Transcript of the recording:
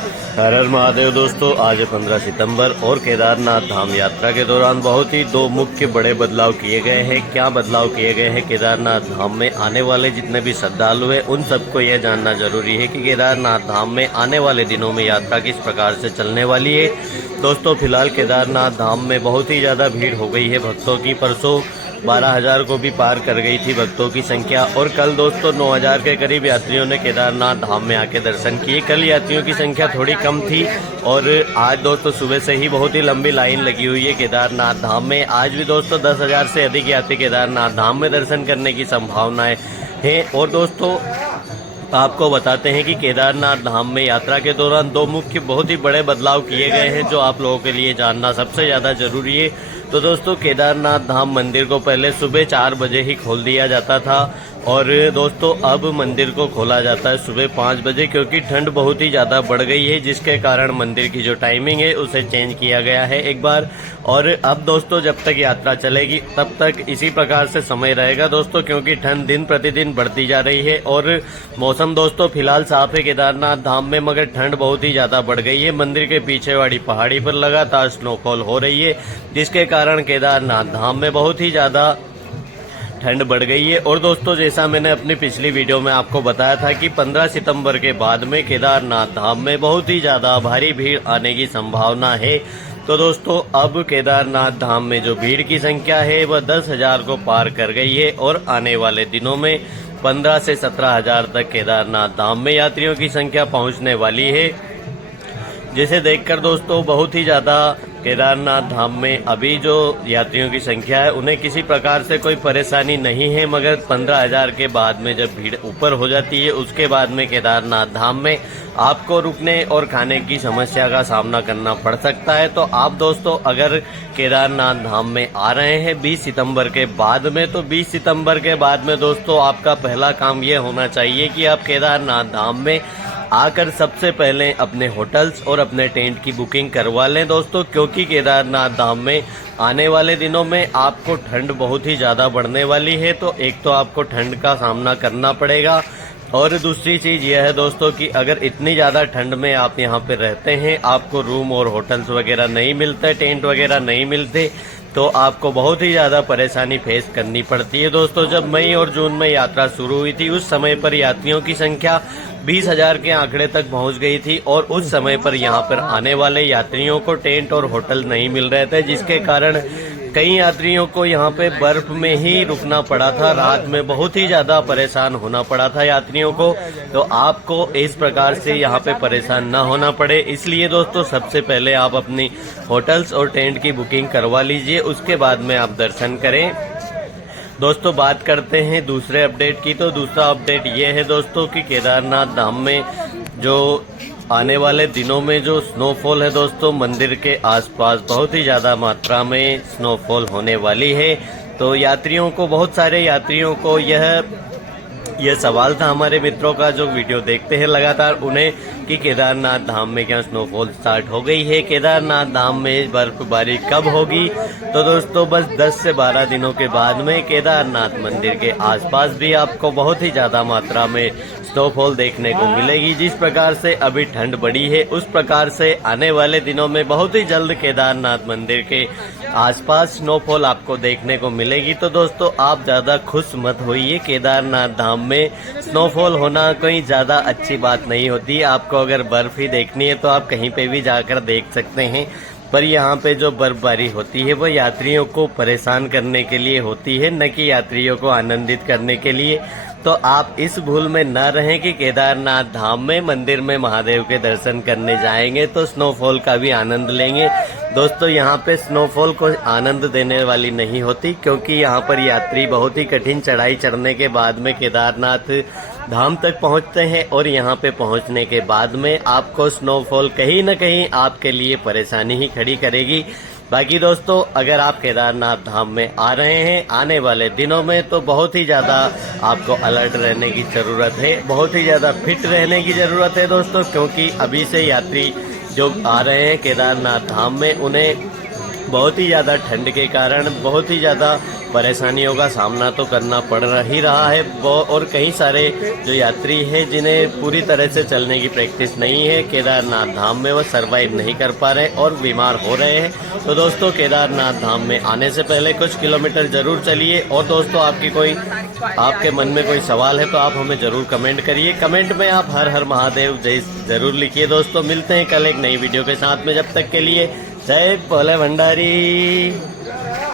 हर हर महादेव दोस्तों, आज है 15 सितंबर और केदारनाथ धाम यात्रा के दौरान बहुत ही दो मुख्य बड़े बदलाव किए गए हैं। क्या बदलाव किए गए हैं केदारनाथ धाम में? आने वाले जितने भी श्रद्धालु हैं उन सबको यह जानना जरूरी है कि केदारनाथ धाम में आने वाले दिनों में यात्रा किस प्रकार से चलने वाली है। दोस्तों, फिलहाल केदारनाथ धाम में बहुत ही ज्यादा भीड़ हो गई है भक्तों की। परसों 12,000 को भी पार कर गई थी भक्तों की संख्या और कल दोस्तों 9,000 के करीब यात्रियों ने केदारनाथ धाम में आके दर्शन किए। कल यात्रियों की संख्या थोड़ी कम थी और आज दोस्तों सुबह से ही बहुत ही लंबी लाइन लगी हुई है केदारनाथ धाम में। आज भी दोस्तों 10,000 से अधिक यात्री केदारनाथ धाम में दर्शन करने की संभावनाएं हैं। और दोस्तों आपको बताते हैं कि केदारनाथ धाम में यात्रा के दौरान दो मुख्य बहुत ही बड़े बदलाव किए गए हैं जो आप लोगों के लिए जानना सबसे ज्यादा जरूरी है। तो दोस्तों, केदारनाथ धाम मंदिर को पहले सुबह 4 बजे ही खोल दिया जाता था और दोस्तों अब मंदिर को खोला जाता है सुबह 5 बजे, क्योंकि ठंड बहुत ही ज्यादा बढ़ गई है, जिसके कारण मंदिर की जो टाइमिंग है उसे चेंज किया गया है एक बार। और अब दोस्तों जब तक यात्रा चलेगी तब तक इसी प्रकार से समय रहेगा दोस्तों, क्योंकि ठंड दिन प्रतिदिन बढ़ती जा रही है और मौसम दोस्तों फिलहाल साफ है केदारनाथ धाम में, मगर ठंड बहुत ही ज्यादा बढ़ गई है। मंदिर के पीछे वाली पहाड़ी पर लगातार स्नोफॉल हो रही है, जिसके कारण केदारनाथ धाम में बहुत ही ज्यादा ठंड बढ़ गई है। और दोस्तों जैसा मैंने अपनी पिछली वीडियो में आपको बताया था कि 15 सितंबर के बाद में केदारनाथ धाम में बहुत ही ज्यादा भारी भीड़ आने की संभावना है। तो दोस्तों अब केदारनाथ धाम में जो भीड़ की संख्या है वह 10,000 को पार कर गई है और आने वाले दिनों में 15 से 17,000 तक केदारनाथ धाम में यात्रियों की संख्या पहुंचने वाली है, जिसे देखकर दोस्तों बहुत ही ज्यादा केदारनाथ धाम में अभी जो यात्रियों की संख्या है उन्हें किसी प्रकार से कोई परेशानी नहीं है। मगर 15,000 के बाद में जब भीड़ ऊपर हो जाती है उसके बाद में केदारनाथ धाम में आपको रुकने और खाने की समस्या का सामना करना पड़ सकता है। तो आप दोस्तों अगर केदारनाथ धाम में आ रहे हैं 20 सितंबर के बाद में, तो 20 सितंबर के बाद में दोस्तों आपका पहला काम यह होना चाहिए कि आप केदारनाथ धाम में आकर सबसे पहले अपने होटल्स और अपने टेंट की बुकिंग करवा लें दोस्तों, क्योंकि केदारनाथ धाम में आने वाले दिनों में आपको ठंड बहुत ही ज्यादा बढ़ने वाली है। तो एक तो आपको ठंड का सामना करना पड़ेगा और दूसरी चीज यह है दोस्तों कि अगर इतनी ज्यादा ठंड में आप यहाँ पे रहते हैं, आपको रूम और होटल्स वगैरह नहीं मिलते, टेंट वगैरह नहीं मिलते, तो आपको बहुत ही ज्यादा परेशानी फेस करनी पड़ती है दोस्तों। जब मई और जून में यात्रा शुरू हुई थी उस समय पर यात्रियों की संख्या 20,000 के आंकड़े तक पहुंच गई थी और उस समय पर यहाँ पर आने वाले यात्रियों को टेंट और होटल नहीं मिल रहे थे, जिसके कारण कई यात्रियों को यहाँ पे बर्फ में ही रुकना पड़ा था। रात में बहुत ही ज्यादा परेशान होना पड़ा था यात्रियों को। तो आपको इस प्रकार से यहाँ पे परेशान न होना पड़े, इसलिए दोस्तों सबसे पहले आप अपनी होटल्स और टेंट की बुकिंग करवा लीजिए, उसके बाद में आप दर्शन करें। दोस्तों बात करते हैं दूसरे अपडेट की। तो दूसरा अपडेट ये है दोस्तों कि केदारनाथ धाम में जो आने वाले दिनों में जो स्नोफॉल है दोस्तों, मंदिर के आसपास बहुत ही ज्यादा मात्रा में स्नोफॉल होने वाली है। तो यात्रियों को, बहुत सारे यात्रियों को यह सवाल था हमारे मित्रों का जो वीडियो देखते हैं लगातार उन्हें कि केदारनाथ धाम में क्या स्नोफॉल स्टार्ट हो गई है, केदारनाथ धाम में बर्फबारी कब होगी। तो दोस्तों बस 10 से 12 दिनों के बाद में केदारनाथ मंदिर के आसपास भी आपको बहुत ही ज्यादा मात्रा में स्नोफॉल देखने को मिलेगी। जिस प्रकार से अभी ठंड बढ़ी है उस प्रकार से आने वाले दिनों में बहुत ही जल्द केदारनाथ मंदिर के आसपास स्नोफॉल आपको देखने को मिलेगी। तो दोस्तों आप ज्यादा खुश मत होइए, केदारनाथ धाम में स्नोफॉल होना कोई ज्यादा अच्छी बात नहीं होती। आपको अगर बर्फ ही देखनी है तो आप कहीं पे भी जाकर देख सकते हैं, पर यहाँ पे जो बर्फबारी होती है वो यात्रियों को परेशान करने के लिए होती है, न कि यात्रियों को आनंदित करने के लिए। तो आप इस भूल में न रहें कि केदारनाथ धाम में मंदिर में महादेव के दर्शन करने जाएंगे तो स्नोफॉल का भी आनंद लेंगे। दोस्तों यहाँ पे स्नोफॉल को आनंद देने वाली नहीं होती, क्योंकि यहाँ पर यात्री बहुत ही कठिन चढ़ाई चढ़ने के बाद में केदारनाथ धाम तक पहुँचते हैं और यहाँ पे पहुँचने के बाद में आपको स्नोफॉल कहीं न कहीं आपके लिए परेशानी ही खड़ी करेगी। बाकी दोस्तों अगर आप केदारनाथ धाम में आ रहे हैं आने वाले दिनों में, तो बहुत ही ज्यादा आपको अलर्ट रहने की जरूरत है, बहुत ही ज्यादा फिट रहने की जरूरत है दोस्तों, क्योंकि अभी से यात्री जो आ रहे हैं केदारनाथ धाम में उन्हें बहुत ही ज़्यादा ठंड के कारण बहुत ही ज़्यादा परेशानियों का सामना तो करना पड़ ही रहा है। और कई सारे जो यात्री हैं जिन्हें पूरी तरह से चलने की प्रैक्टिस नहीं है केदारनाथ धाम में, वो सरवाइव नहीं कर पा रहे और बीमार हो रहे हैं। तो दोस्तों केदारनाथ धाम में आने से पहले कुछ किलोमीटर जरूर चलिए। और दोस्तों आपके मन में कोई सवाल है तो आप हमें जरूर कमेंट करिए। कमेंट में आप हर हर महादेव जय जरूर लिखिए। दोस्तों मिलते हैं कल एक नई वीडियो के साथ में, जब तक के लिए जय भोले भंडारी।